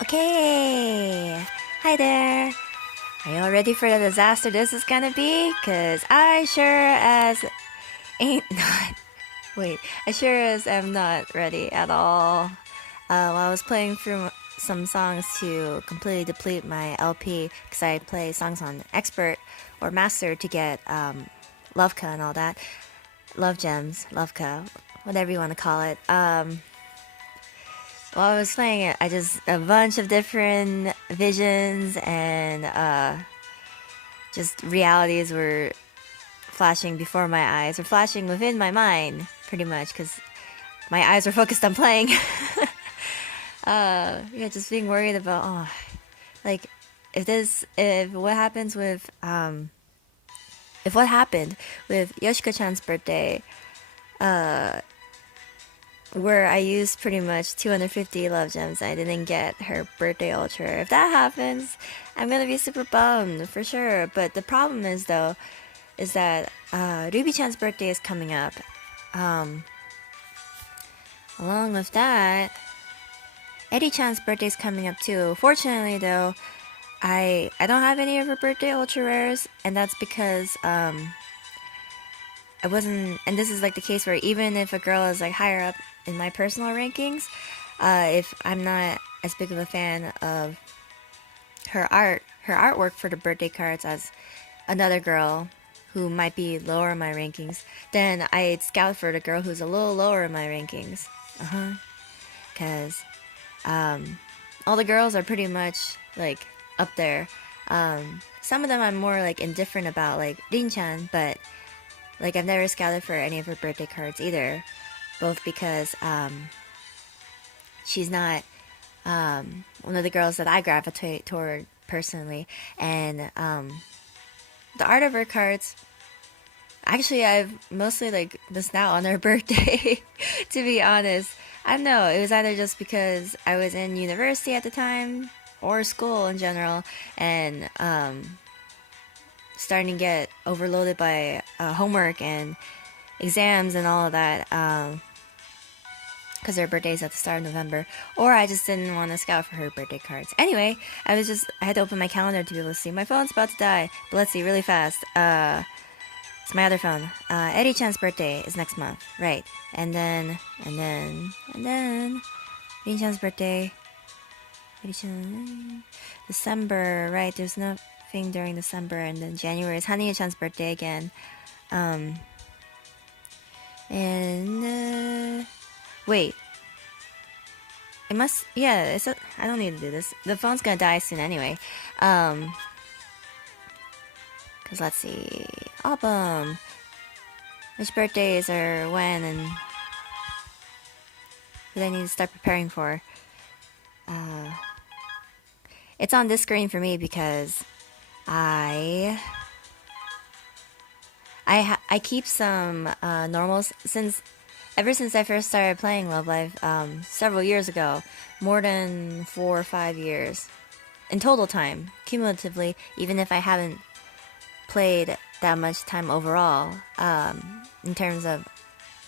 Okay, hi there. Are you all ready for the disaster this is gonna be? Cause I sure as ain't not. Wait, I sure as am not ready at all. While I was playing through some songs to completely deplete my LP, cause I play songs on expert or master to get Loveka and all that, love gems, Loveka, whatever you want to call it. While I was playing it, I just a bunch of different visions and just realities were flashing before my eyes, or flashing within my mind, pretty much, because my eyes were focused on playing. Yeah, just being worried about like if what happens with if what happened with Yoshiko-chan's birthday, where I used pretty much 250 love gems. I didn't get her birthday ultra. If that happens, I'm gonna be super bummed for sure. But the problem is though, is that Ruby-chan's birthday is coming up. Along with that, Eddie-chan's birthday is coming up too. Fortunately though, I don't have any of her birthday ultra rares, and that's because I wasn't, and this is like the case where even if a girl is like higher up in my personal rankings, if I'm not as big of a fan of her artwork for the birthday cards as another girl who might be lower in my rankings, then I'd scout for the girl who's a little lower in my rankings. Because all the girls are pretty much like up there. Some of them I'm more like indifferent about, like Rin-chan, but like I've never scouted for any of her birthday cards either, both because she's not one of the girls that I gravitate toward personally, and the art of her cards. Actually, I've mostly like missed out on her birthday, to be honest. I don't know. It was either just because I was in university at the time, or school in general, and starting to get overloaded by homework and exams and all of that, because her birthday's at the start of November, or I just didn't want to scout for her birthday cards. Anyway, I had to open my calendar to be able to see. My phone's about to die, but let's see really fast. It's my other phone. Eddie-chan's birthday is next month, right? And then Rin-chan's birthday. Eddie-chan, December, right? There's nothing during December, and then January is Haniya-chan's birthday again. Wait. It must, yeah, I don't need to do this. The phone's gonna die soon anyway. Cause let's see, album. Which birthdays are when and who I need to start preparing for. It's on this screen for me because I keep some normals ever since I first started playing Love Live several years ago, more than 4 or 5 years in total time, cumulatively, even if I haven't played that much time overall, in terms of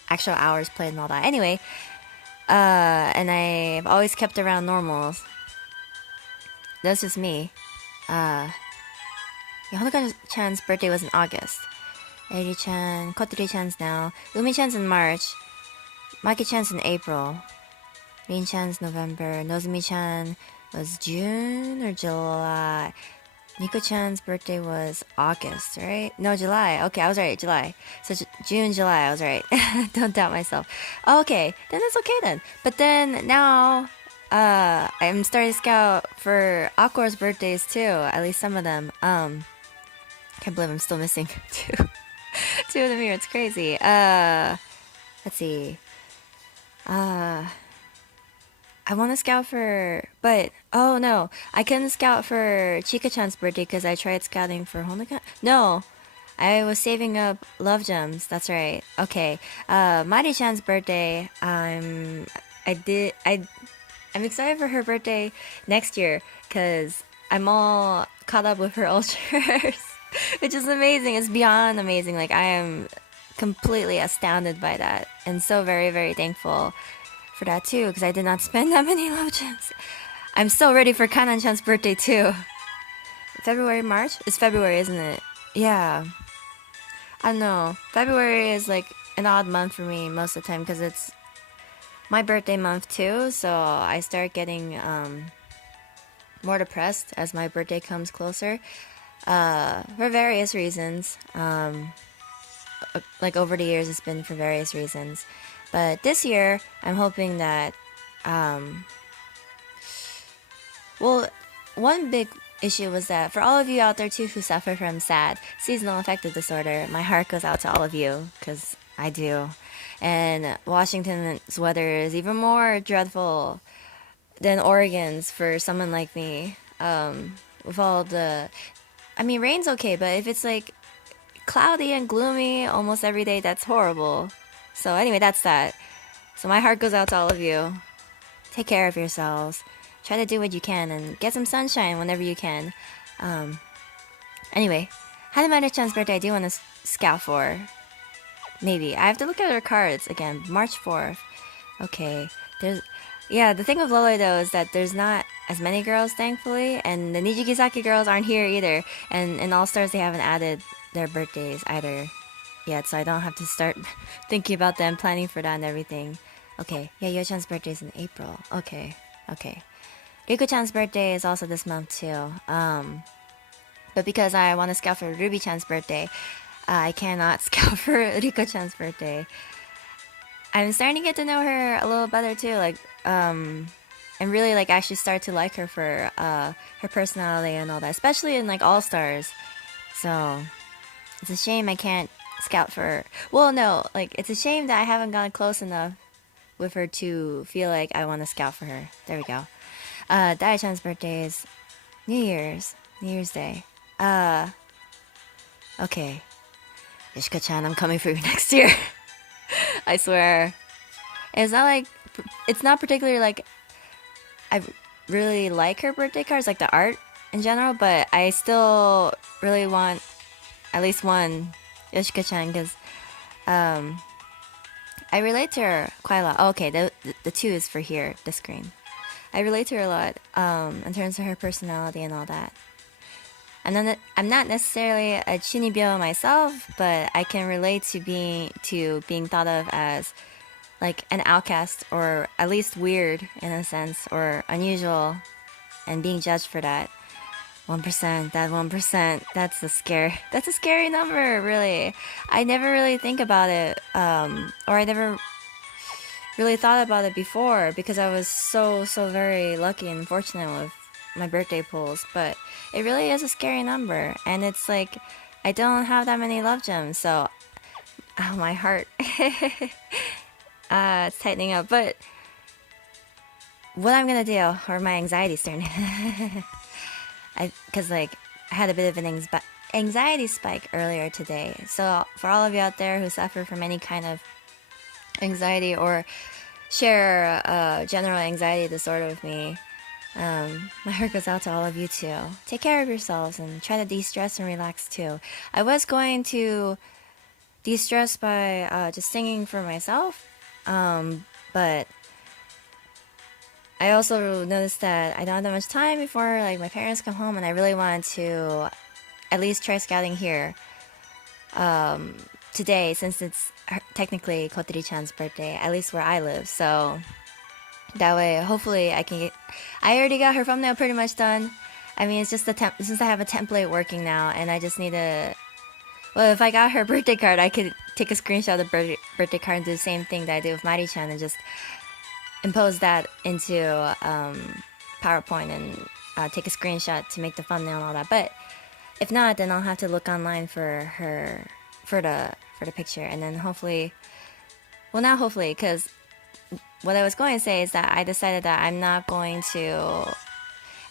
actual hours played and all that. Anyway, and I've always kept around normals. That's just me. Honoka-chan's birthday was in August. Eiri-chan, Kotori-chan's now. Umi-chan's in March. Maki-chan's in April. Rin-chan's November. Nozumi-chan was June or July. Nico-chan's birthday was August, right? No, July. Okay, I was right, July. So June, July, I was right. Don't doubt myself. Okay, then that's okay then. But then now, I'm starting to scout for Aqua's birthdays too. At least some of them. Can't believe I'm still missing two of them here. It's crazy. Let's see. I want to scout for, but oh no, I couldn't scout for Chika-chan's birthday because I tried scouting for Honoka. No, I was saving up love gems. That's right. Okay. Mari-chan's birthday. I'm excited for her birthday next year because I'm all caught up with her ultras, which is amazing. It's beyond amazing. Like I am completely astounded by that, and so very, very thankful for that too, because I did not spend that many love gems. I'm so ready for Kanan-chan's birthday too. February, March? It's February, isn't it? Yeah. I don't know. February is like an odd month for me most of the time because it's my birthday month too. So I start getting more depressed as my birthday comes closer for various reasons. Like over the years, it's been for various reasons. But this year, I'm hoping that, well, one big issue was that for all of you out there too who suffer from SAD, seasonal affective disorder, my heart goes out to all of you because I do. And Washington's weather is even more dreadful than Oregon's for someone like me. With all the, I mean, rain's okay, but if it's like cloudy and gloomy almost every day, that's horrible. So anyway, that's that. So my heart goes out to all of you. Take care of yourselves. Try to do what you can and get some sunshine whenever you can. Anyway, Hanemaru-chan's birthday I do want to scout for. Maybe. I have to look at her cards again. March 4th. Okay. Yeah, the thing with Lolo though is that there's not as many girls, thankfully, and the Nijigisaki girls aren't here either. And in All Stars, they haven't added their birthdays either yet, so I don't have to start thinking about them, planning for that and everything. Okay, yeah, Yo-chan's birthday is in April. Okay. Riku-chan's birthday is also this month too. But because I want to scout for Ruby-chan's birthday, I cannot scout for Riku-chan's birthday. I'm starting to get to know her a little better too, like, and really like actually start to like her for her personality and all that, especially in like All Stars. So it's a shame I can't scout for her. Well, no, like it's a shame that I haven't gotten close enough with her to feel like I want to scout for her. There we go. Dai-chan's birthday is New Year's Day. Okay. Yoshiko-chan, I'm coming for you next year. I swear. It's not particularly like I really like her birthday cards, like the art in general, but I still really want at least one Yoshiko-chan because I relate to her quite a lot. Oh, okay, the 2 is for here, the screen. I relate to her a lot in terms of her personality and all that. And then I'm not necessarily a Chinibyo myself, but I can relate to being thought of as like an outcast, or at least weird in a sense, or unusual, and being judged for that. 1%, that 1%, that's a scary number, really. I never really think about it, or I never really thought about it before because I was so very lucky and fortunate with my birthday pulls, but it really is a scary number, and it's like I don't have that many love gems, so my heart it's tightening up. But what I'm gonna do, or my anxiety's starting because like I had a bit of an anxiety spike earlier today, so for all of you out there who suffer from any kind of anxiety or share general anxiety disorder with me, my heart goes out to all of you too. Take care of yourselves and try to de-stress and relax too. I was going to de-stress by just singing for myself, but I also noticed that I don't have that much time before like my parents come home, and I really wanted to at least try scouting here today, since it's technically Kotori-chan's birthday, at least where I live. So that way, hopefully, I already got her thumbnail pretty much done. I mean, it's just since I have a template working now, and I just need to. Well, if I got her birthday card, I could take a screenshot of the birthday card and do the same thing that I did with Mari-chan and just impose that into PowerPoint and take a screenshot to make the thumbnail and all that. But if not, then I'll have to look online for her for the picture, and then hopefully, well, not hopefully, because what I was going to say is that I decided that I'm not going to.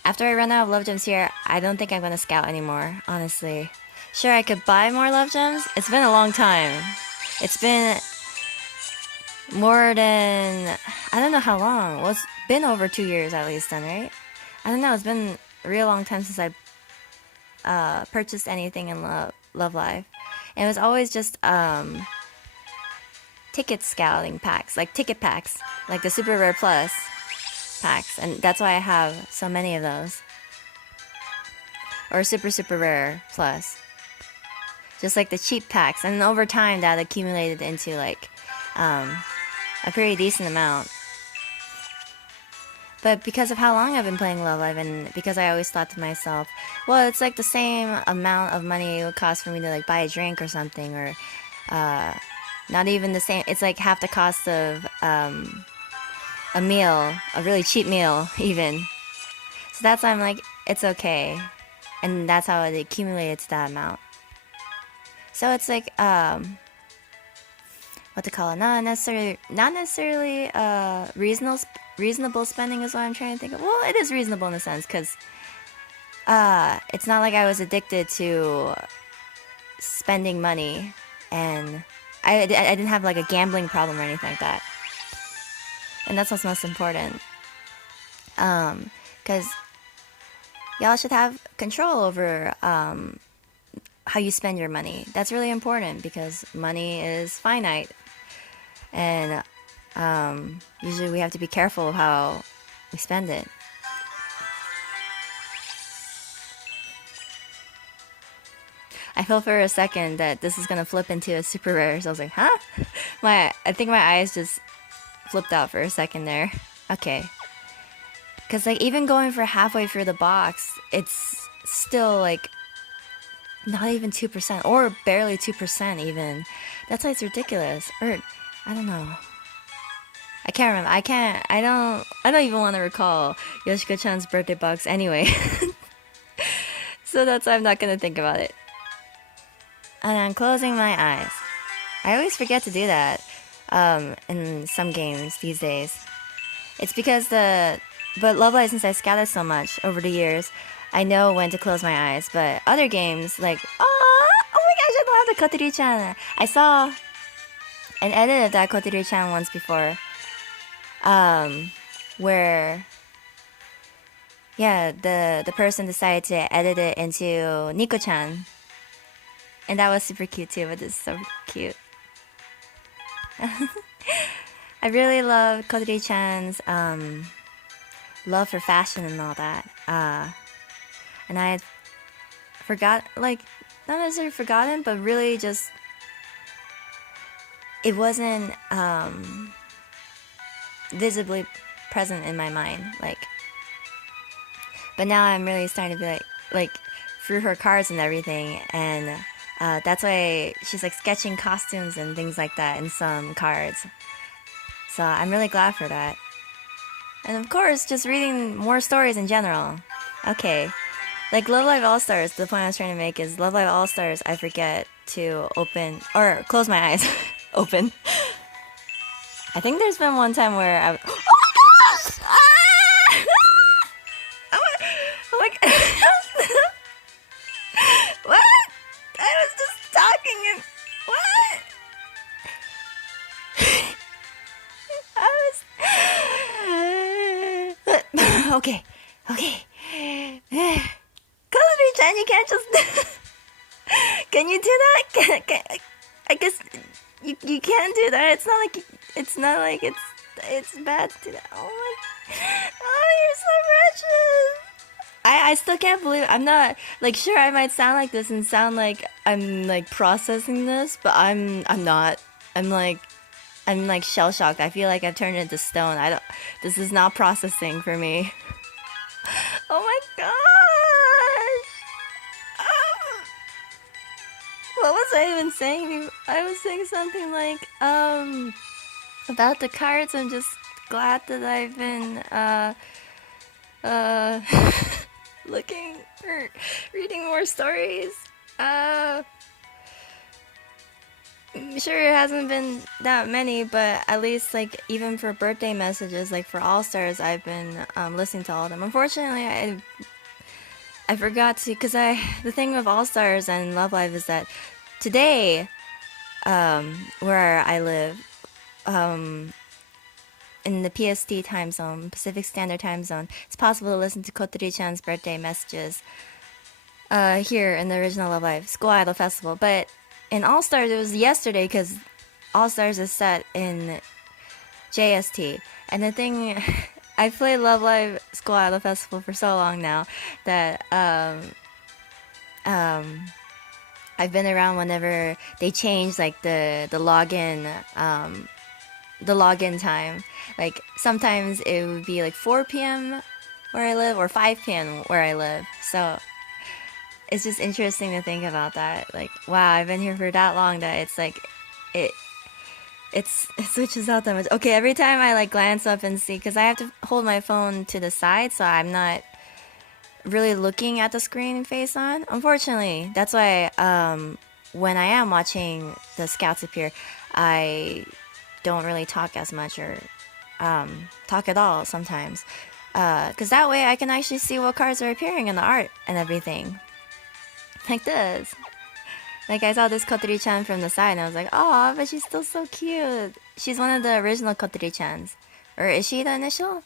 After I run out of love gems here, I don't think I'm going to scout anymore, honestly. Sure, I could buy more love gems. It's been a long time. It's been more than, I don't know how long. Well, it's been over 2 years at least then, right? I don't know, it's been a real long time since I purchased anything in Love Live. And it was always just ticket scouting packs, like ticket packs, like the Super Rare Plus. packs, and that's why I have so many of those. Or super, super rare plus. Just like the cheap packs, and over time that accumulated into like a pretty decent amount. But because of how long I've been playing Love Live, and because I always thought to myself, well, it's like the same amount of money it would cost for me to like buy a drink or something, or not even the same. It's like half the cost of a meal, a really cheap meal even. So that's why I'm like, it's okay. And that's how it accumulated to that amount. So it's like, what to call it? Not necessarily reasonable spending is what I'm trying to think of. Well, it is reasonable in a sense, because it's not like I was addicted to spending money, and I didn't have like a gambling problem or anything like that. And that's what's most important. Because y'all should have control over how you spend your money. That's really important, because money is finite. And usually we have to be careful how we spend it. I felt for a second that this is gonna flip into a super rare, so I was like, huh? I think my eyes just flipped out for a second there. Okay. Because like even going for halfway through the box, it's still like not even 2%, or barely 2% even. That's why it's ridiculous. Or I don't know. I can't remember. I don't even want to recall Yoshiko-chan's birthday box anyway. So that's why I'm not gonna think about it. And I'm closing my eyes. I always forget to do that in some games these days. It's because but Love Live, since I scattered so much over the years, I know when to close my eyes. But other games, like, oh my gosh, I don't have the Kotori-chan. I saw an edit of that Kotori-chan once before, where, yeah, the person decided to edit it into Nico-chan. And that was super cute too, but it's so cute. I really love Kotori-chan's love for fashion and all that. And I had not necessarily forgotten, but really just, it wasn't visibly present in my mind. Like, but now I'm really starting to be like through her cards and everything, and that's why she's like sketching costumes and things like that in some cards. So I'm really glad for that. And of course, just reading more stories in general. Okay. Like Love Live All-Stars, the point I was trying to make is Love Live All-Stars, I forget to open, or close my eyes. Open. I think there's been one time where I... Oh my gosh! Ah! Oh my god. What? I was just talking and... What? Okay. Kotori-chan, you can't just... Can you do that? I guess you can do that. It's not like it's bad to do that. Oh, you're so precious. I still can't believe I'm not like, sure, I might sound like this and sound like I'm like processing this, but I'm not. I'm like shell shocked. I feel like I've turned into stone. This is not processing for me. Oh my gosh. What was I even saying? I was saying something like about the cards. I'm just glad that I've been looking or reading more stories. Sure, it hasn't been that many, but at least like even for birthday messages, like for All Stars, I've been listening to all of them. Unfortunately, I forgot to, because the thing with All Stars and Love Live is that today, where I live, in the PST time zone, Pacific Standard Time Zone, it's possible to listen to Kotori-chan's birthday messages here in the original Love Live School Idol Festival. But in All Stars, it was yesterday, because All Stars is set in JST. And the thing, I played Love Live School Idol Festival for so long now that I've been around whenever they change like the login time. Like sometimes it would be like 4 p.m. where I live or 5 p.m. where I live. So it's just interesting to think about that. Like, wow, I've been here for that long that it's like it switches out that much. Okay, every time I like glance up and see, because I have to hold my phone to the side so I'm not really looking at the screen face on. Unfortunately, that's why when I am watching the scouts appear, I don't really talk as much or talk at all sometimes. Because that way I can actually see what cards are appearing in the art and everything. Like this. Like I saw this Kotori-chan from the side and I was like, oh, but she's still so cute. She's one of the original Kotori-chans. Or is she the initial?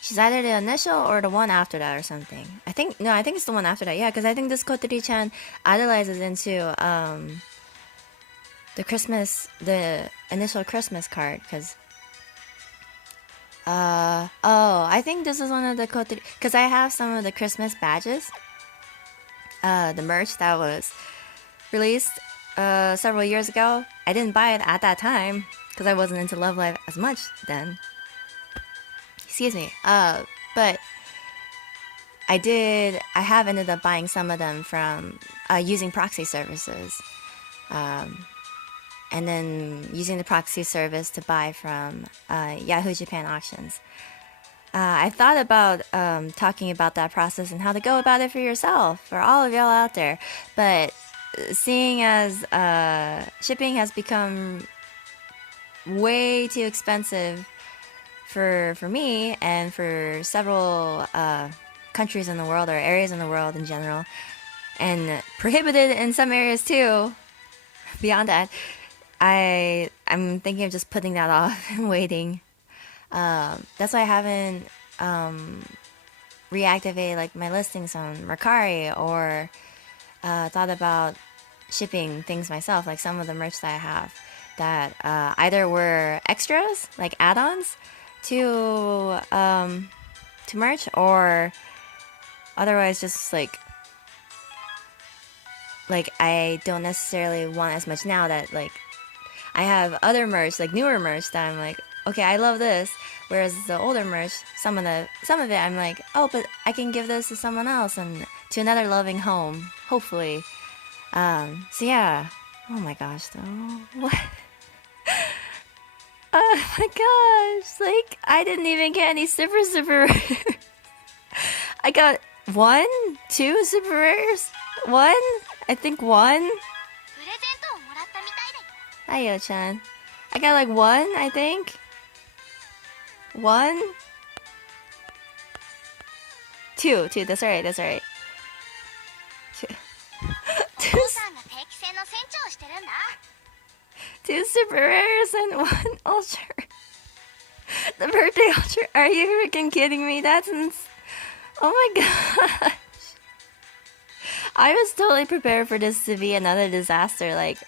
She's either the initial or the one after that or something. I think it's the one after that. Yeah, because I think this Kotori-chan idolizes into the initial Christmas card. Because I think this is one of the Kotori, because I have some of the Christmas badges. The merch that was released several years ago. I didn't buy it at that time because I wasn't into Love Live as much then. Excuse me. But I have ended up buying some of them from using proxy services. And then using the proxy service to buy from Yahoo Japan auctions. I thought about talking about that process and how to go about it for yourself, for all of y'all out there. But seeing as shipping has become way too expensive for me and for several countries in the world or areas in the world in general, and prohibited in some areas too, beyond that, I'm thinking of just putting that off and waiting. That's why I haven't reactivated like my listings on Mercari or thought about shipping things myself, like some of the merch that I have that either were extras, like add-ons to merch, or otherwise just like I don't necessarily want as much now that like I have other merch, like newer merch that I'm like, okay, I love this. Whereas the older merch, some of it, I'm like, oh, but I can give this to someone else and to another loving home, hopefully. So yeah. Oh my gosh, though. What? Oh my gosh! Like I didn't even get any super rares. I got 1, 2 super rares. 1, I think 1. Hi, Yo-chan. I got like 1, I think. 1, 2. That's right. 2 super rares and 1 ultra. The birthday ultra. Are you freaking kidding me? Oh my gosh. I was totally prepared for this to be another disaster, like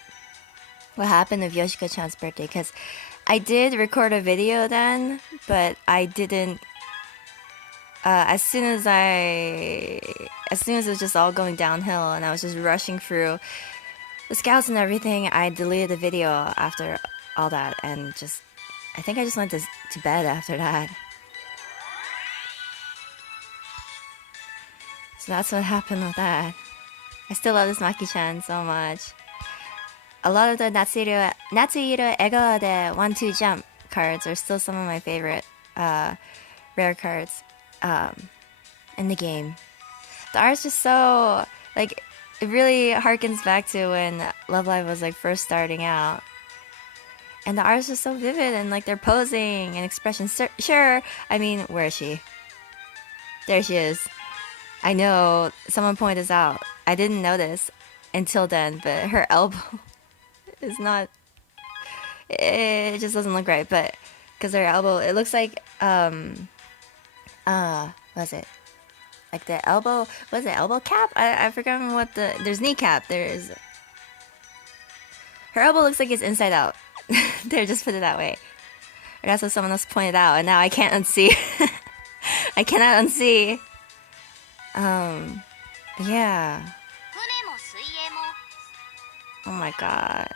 what happened with Yoshiko-chan's birthday, because I did record a video then, but I didn't. As soon as it was just all going downhill and I was just rushing through the scouts and everything, I deleted the video after all that and I think I just went to bed after that. So that's what happened with that. I still love this Maki-chan so much. A lot of the Natsuhiro Ego de 1-2 Jump cards are still some of my favorite rare cards in the game. The art's just so, like, it really harkens back to when Love Live was like first starting out. And the art's just so vivid and like they're posing and expressions. Sure, I mean, where is she? There she is. I know, someone pointed this out. I didn't notice until then, but her elbow is not, it just doesn't look right, but because her elbow, it looks like what is it, like the elbow, what is it, elbow cap? I forgot what there's kneecap, her elbow looks like it's inside out. There, just put it that way. Or that's what someone else pointed out, and now I can't unsee. I cannot unsee. Yeah. Oh my gosh.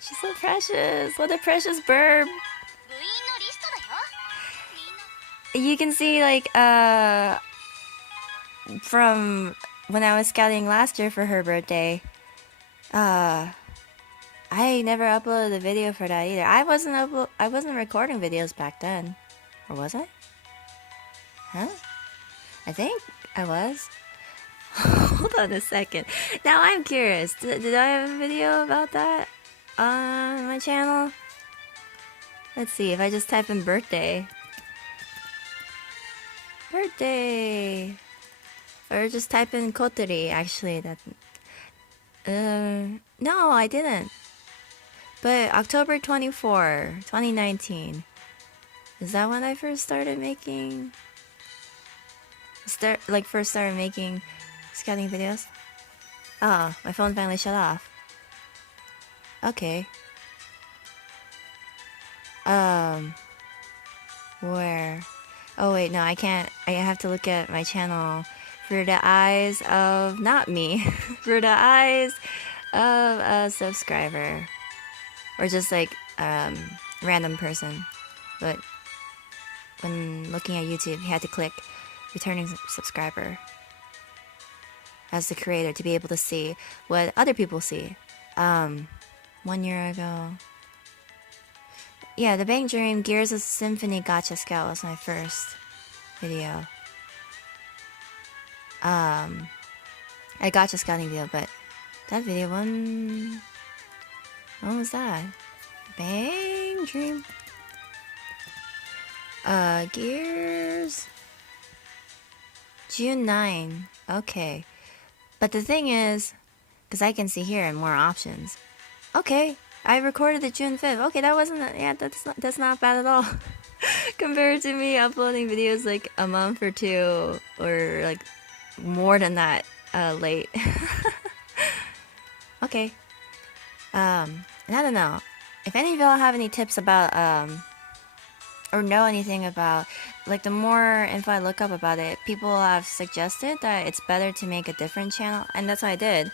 She's so precious. What a precious BIRB. You can see, like, from when I was scouting last year for her birthday, I never uploaded a video for that either. I wasn't recording videos back then. Or was I? Huh? I think I was. Hold on a second. Now I'm curious. Did I have a video about that on my channel? Let's see, if I just type in birthday. Birthday! Or just type in Kotori, actually. No, I didn't. But October 24, 2019. Is that when I first started making... first started making scouting videos? Oh, my phone finally shut off. Okay. Where? Oh wait, no, I can't. I have to look at my channel through the eyes of not me. Through the eyes of a subscriber. Or just like random person. But when looking at YouTube, you had to click returning subscriber as the creator to be able to see what other people see. 1 year ago. Yeah, the Bang Dream Gears of Symphony Gacha Scout was my first video. A gacha scouting video, but that video when was that? Bang Dream. Gears. June 9. Okay. But the thing is, because I can see here more options. Okay, I recorded it June 5th. Okay, that wasn't, yeah, that's not bad at all. Compared to me uploading videos like a month or two, or like more than that late. Okay. And I don't know. If any of y'all have any tips about, or know anything about, like the more info I look up about it, people have suggested that it's better to make a different channel, and that's what I did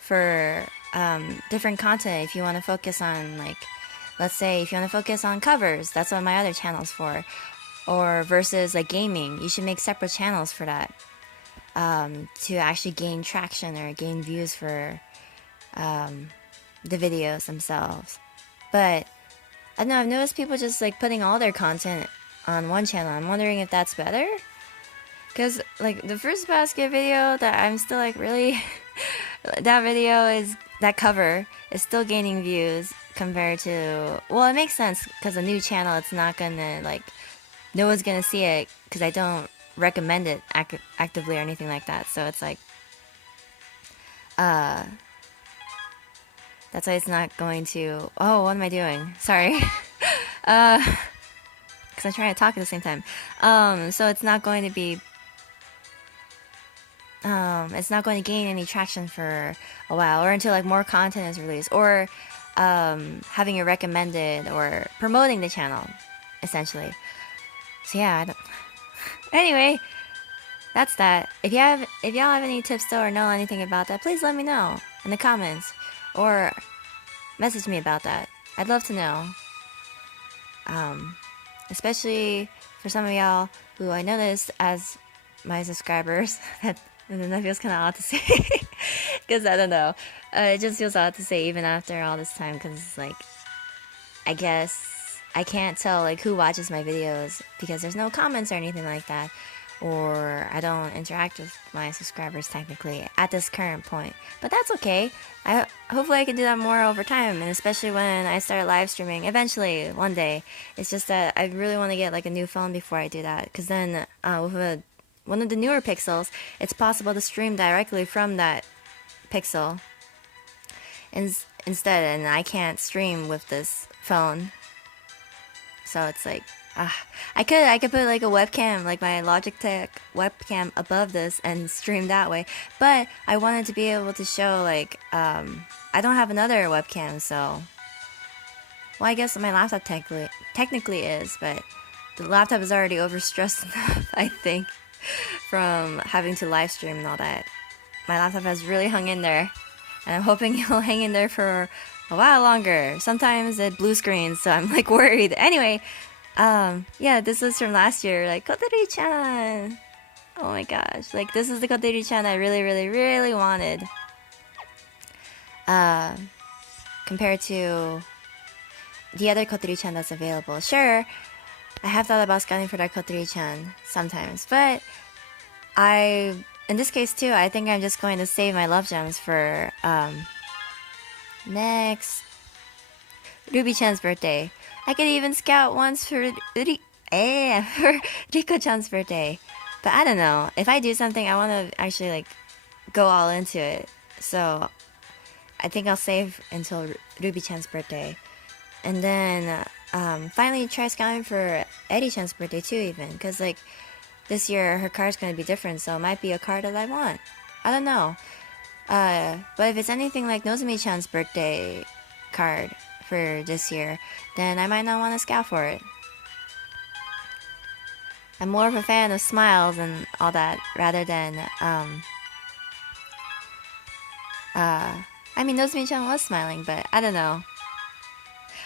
for different content. If you want to focus on, like, let's say if you want to focus on covers, that's what my other channel's for. Or versus like gaming, you should make separate channels for that, to actually gain traction or gain views for the videos themselves. But I don't know, I've noticed people just like putting all their content on one channel. I'm wondering if that's better. Because like the first basket video that I'm still like really that video is, that cover is still gaining views compared to, well, it makes sense because a new channel, it's not gonna, like, no one's gonna see it because I don't recommend it actively or anything like that. So it's like that's why it's not going to, oh, what am I doing? Sorry. Because I'm trying to talk at the same time. So it's not going to be, it's not going to gain any traction for a while, or until like more content is released, or having it recommended, or promoting the channel, essentially. So yeah, I don't... Anyway, that's that. If y'all have any tips though, or know anything about that, please let me know in the comments, or message me about that. I'd love to know. Especially for some of y'all who I noticed as my subscribers. That feels kind of odd to say. Because I don't know. It just feels odd to say even after all this time. Because it's like, I guess I can't tell like who watches my videos because there's no comments or anything like that. Or I don't interact with my subscribers technically at this current point. But that's okay. Hopefully I can do that more over time, and especially when I start live streaming eventually one day. It's just that I really want to get like a new phone before I do that, because then with one of the newer Pixels, it's possible to stream directly from that Pixel instead, and I can't stream with this phone. So it's like, I could put like a webcam, like my Logitech webcam above this and stream that way. But I wanted to be able to show like, I don't have another webcam, so Well, I guess my laptop technically is, but the laptop is already overstressed enough, I think, from having to live stream and all that. My laptop has really hung in there, and I'm hoping it'll hang in there for a while longer. Sometimes it blue screens, so I'm like worried. Anyway, yeah, this was from last year, like Kotori-chan. Oh my gosh, like this is the Kotori-chan I really, really, really wanted. Compared to the other Kotori-chan that's available. Sure, I have thought about scouting for that Kotori-chan sometimes, but in this case too, I think I'm just going to save my love gems for next Ruby-chan's birthday. I could even scout once for Riko-chan's birthday. But I don't know. If I do something, I want to actually like go all into it. So I think I'll save until Ruby-chan's birthday. And then finally try scouting for Eddie-chan's birthday too even. Because like this year her card's going to be different. So it might be a card that I want. I don't know. But if it's anything like Nozomi-chan's birthday card for this year, then I might not want to scout for it. I'm more of a fan of smiles and all that rather than I mean Nozomi-chan was smiling, but I don't know.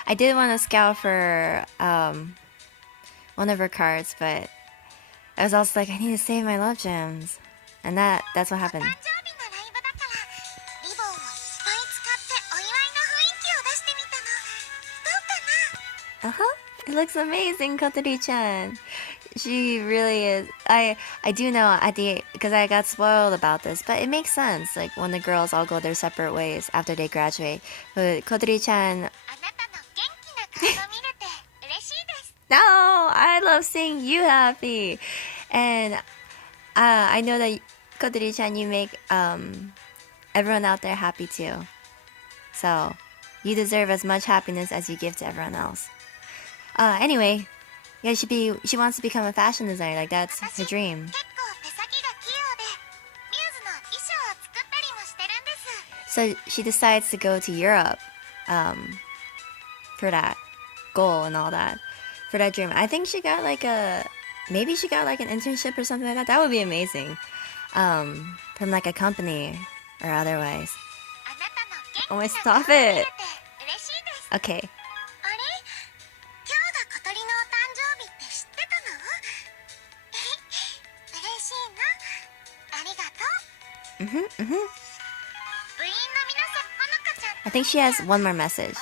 I did want to scout for one of her cards, but I was also like, I need to save my love gems. And that's what happened. It looks amazing, Kotori-chan. She really is. I do know because I got spoiled about this, but it makes sense. Like when the girls all go their separate ways after they graduate. But Kotori-chan. No, I love seeing you happy, and I know that Kotori-chan, you make everyone out there happy too. So you deserve as much happiness as you give to everyone else. Anyway, yeah, she wants to become a fashion designer. Like that's her dream. So she decides to go to Europe for that goal and all that, for that dream. I think she got like maybe she got like an internship or something like that. That would be amazing. From like a company or otherwise. Oh my, stop it. Okay. I think she has one more message.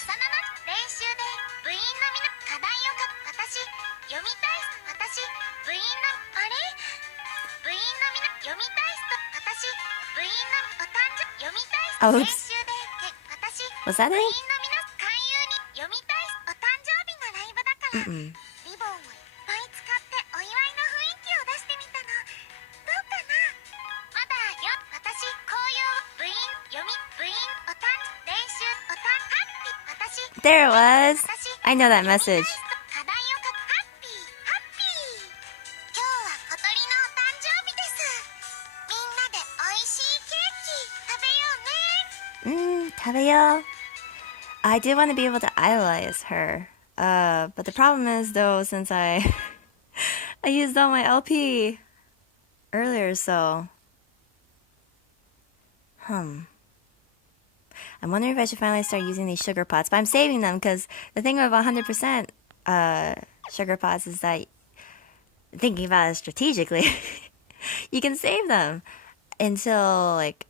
Oops. Was that it? There it was. I know that message. I did want to be able to idolize her. But the problem is though, since I used all my LP earlier, so I'm wondering if I should finally start using these sugar pots, but I'm saving them because the thing of 100% sugar pots is that, thinking about it strategically, you can save them until like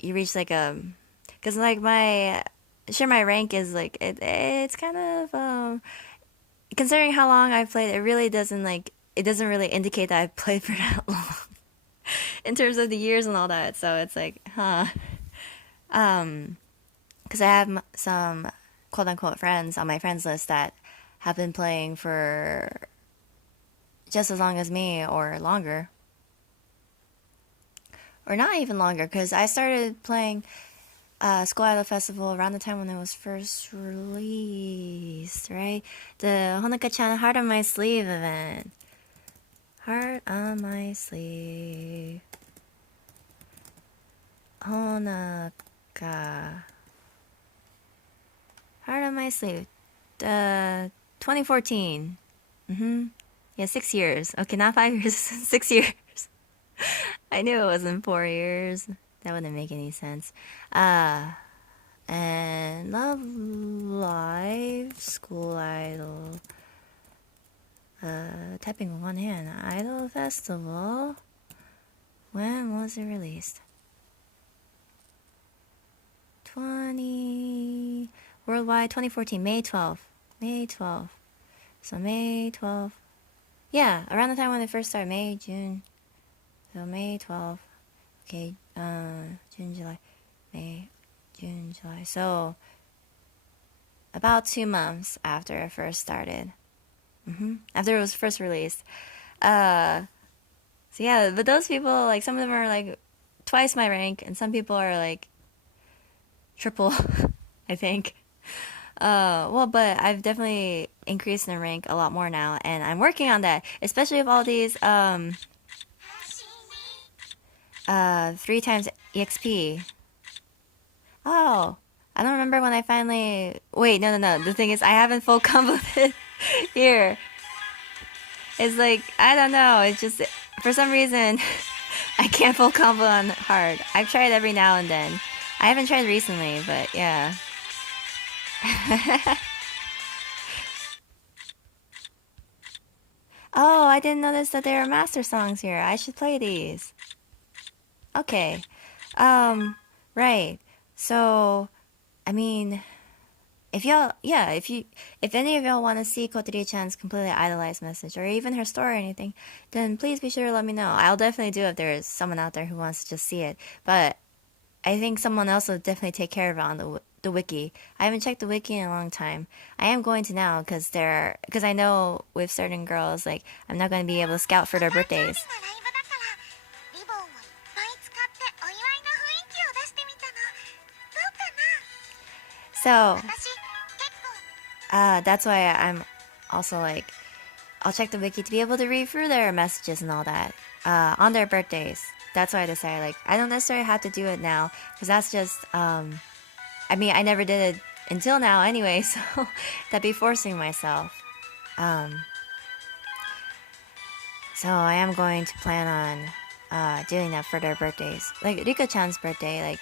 you reach like because like my rank is like it's kind of considering how long I've played, it really doesn't really indicate that I've played for that long in terms of the years and all that. So it's like, because I have some quote-unquote friends on my friends list that have been playing for just as long as me or longer. Or not even longer, because I started playing School Idol Festival around the time when it was first released, right? The Honoka-chan Heart on My Sleeve event. Heart on My Sleeve. Honoka. Heart on My Sleeve. 2014. Yeah, 6 years. Okay, not 5 years, 6 years. I knew it wasn't 4 years. That wouldn't make any sense. And Love Live, School Idol, typing with one hand, Idol Festival. When was it released? 20 worldwide 2014, May 12th. May 12th. So May 12th. Yeah, around the time when they first started, May, June. So May 12th. Okay, June, July, May, June, July. So about 2 months after it first started. After it was first released. So yeah, but those people, like, some of them are like twice my rank, and some people are like triple, I think. Well, but I've definitely increased in rank a lot more now, and I'm working on that, especially with all these 3 times EXP. Oh, I don't remember when I finally... Wait, no. The thing is, I haven't full comboed here. It's like, I don't know. It's just, for some reason, I can't full combo on hard. I've tried every now and then. I haven't tried recently, but yeah. Oh, I didn't notice that there are master songs here. I should play these. Okay. Right. So, I mean, if any of y'all want to see Kotori-chan's completely idolized message, or even her story or anything, then please be sure to let me know. I'll definitely do if there's someone out there who wants to just see it. But I think someone else will definitely take care of it on the wiki. I haven't checked the wiki in a long time. I am going to now because I know with certain girls, like, I'm not going to be able to scout for their birthdays. So that's why I'm also like, I'll check the wiki to be able to read through their messages and all that on their birthdays. That's why I decided, like, I don't necessarily have to do it now, because that's just, I mean, I never did it until now anyway, so that'd be forcing myself. So I am going to plan on doing that for their birthdays. Like, Rika-chan's birthday, like,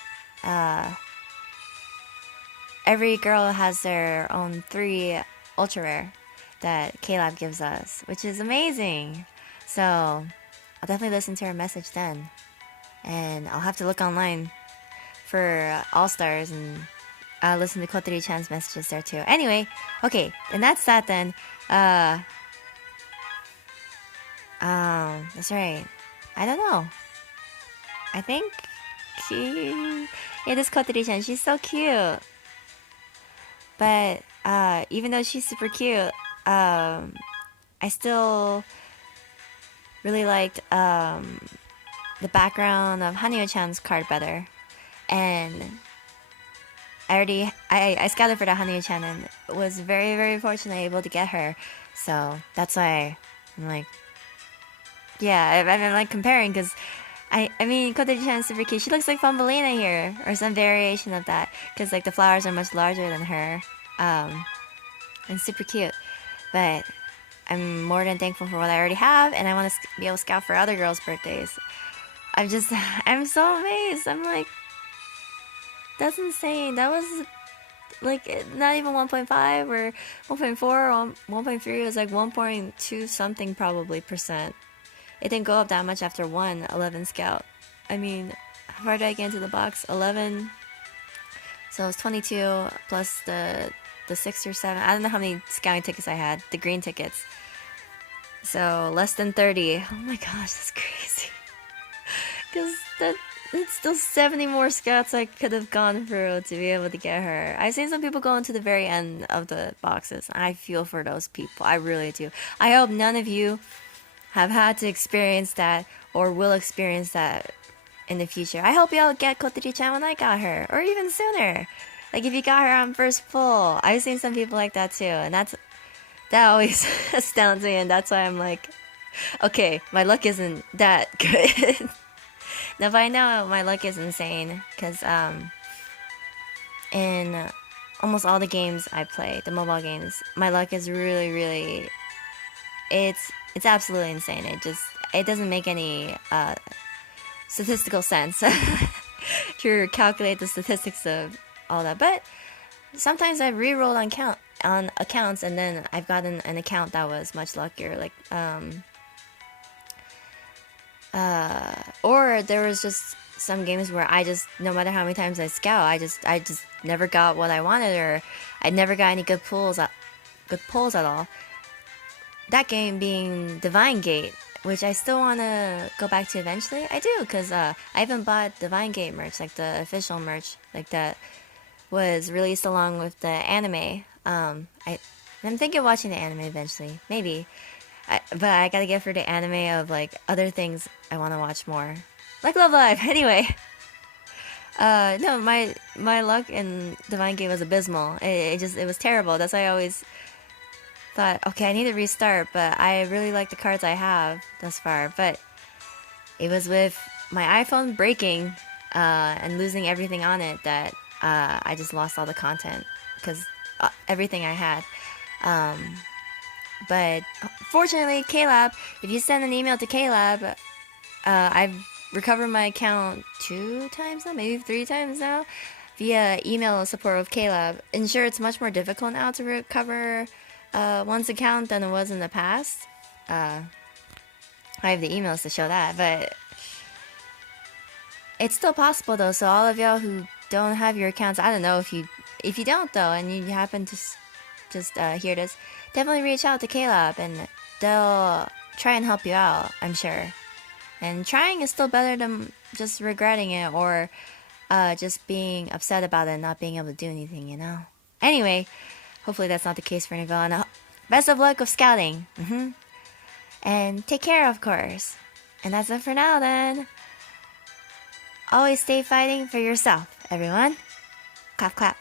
every girl has their own 3 ultra rare that K-Lab gives us, which is amazing. So I'll definitely listen to her message then. And I'll have to look online for All-Stars and listen to Kotori-chan's messages there too. Anyway, okay, and that's that then. That's right. I don't know. I think this Kotori-chan, she's so cute. But even though she's super cute, I still really liked the background of Hanyo-chan's card better. And I scouted for the Hanyo-chan and was very, very fortunately able to get her. So that's why I'm like, yeah, I'm like comparing, because I mean, Kotori-chan's super cute. She looks like Thumbelina here, or some variation of that, because like the flowers are much larger than her, and super cute. But I'm more than thankful for what I already have, and I want to be able to scout for other girls' birthdays. I'm so amazed. I'm like, that's insane. That was like not even 1.5 or 1.4 or 1.3. It was like 1.2 something probably percent. It didn't go up that much after 11 scout. I mean, how far did I get into the box? 11. So it's 22 plus the 6 or 7. I don't know how many scouting tickets I had. The green tickets. So less than 30. Oh my gosh, that's crazy. Because it's still 70 more scouts I could have gone through to be able to get her. I've seen some people go into the very end of the boxes. I feel for those people. I really do. I hope none of you have had to experience that or will experience that in the future. I hope y'all get Kotori-chan when I got her, or even sooner. Like, if you got her on first pull. I've seen some people like that too, and that always astounds me, and that's why I'm like, okay, my luck isn't that good. No, but I know my luck is insane, because in almost all the games I play, the mobile games, my luck is really, really, it's absolutely insane. It doesn't make any statistical sense to calculate the statistics of all that. But sometimes I've re-rolled on accounts, and then I've gotten an account that was much luckier. Like or there was just some games where I just, no matter how many times I scout, I just never got what I wanted, or I never got any good pulls at all. That game being Divine Gate, which I still want to go back to eventually. I do, because I haven't bought Divine Gate merch, like the official merch, like that was released along with the anime. I'm thinking of watching the anime eventually, maybe. But I gotta get for the anime of like other things I want to watch more, like Love Live. Anyway, no, my luck in Divine Gate was abysmal. It was terrible. That's why I always thought, okay, I need to restart. But I really like the cards I have thus far. But it was with my iPhone breaking and losing everything on it that I just lost all the content, because everything I had. But fortunately, KLab, if you send an email to KLab, I've recovered my account 2 times now, maybe 3 times now, via email support with KLab. And sure, it's much more difficult now to recover one's account than it was in the past. I have the emails to show that, but it's still possible though. So all of y'all who don't have your accounts, I don't know if you don't though, and you happen to just hear this, definitely reach out to KLab and they'll try and help you out, I'm sure. And trying is still better than just regretting it, or just being upset about it and not being able to do anything, you know? Anyway, hopefully that's not the case for anybody. And best of luck with scouting. And take care, of course. And that's it for now then. Always stay fighting for yourself, everyone. Clap, clap.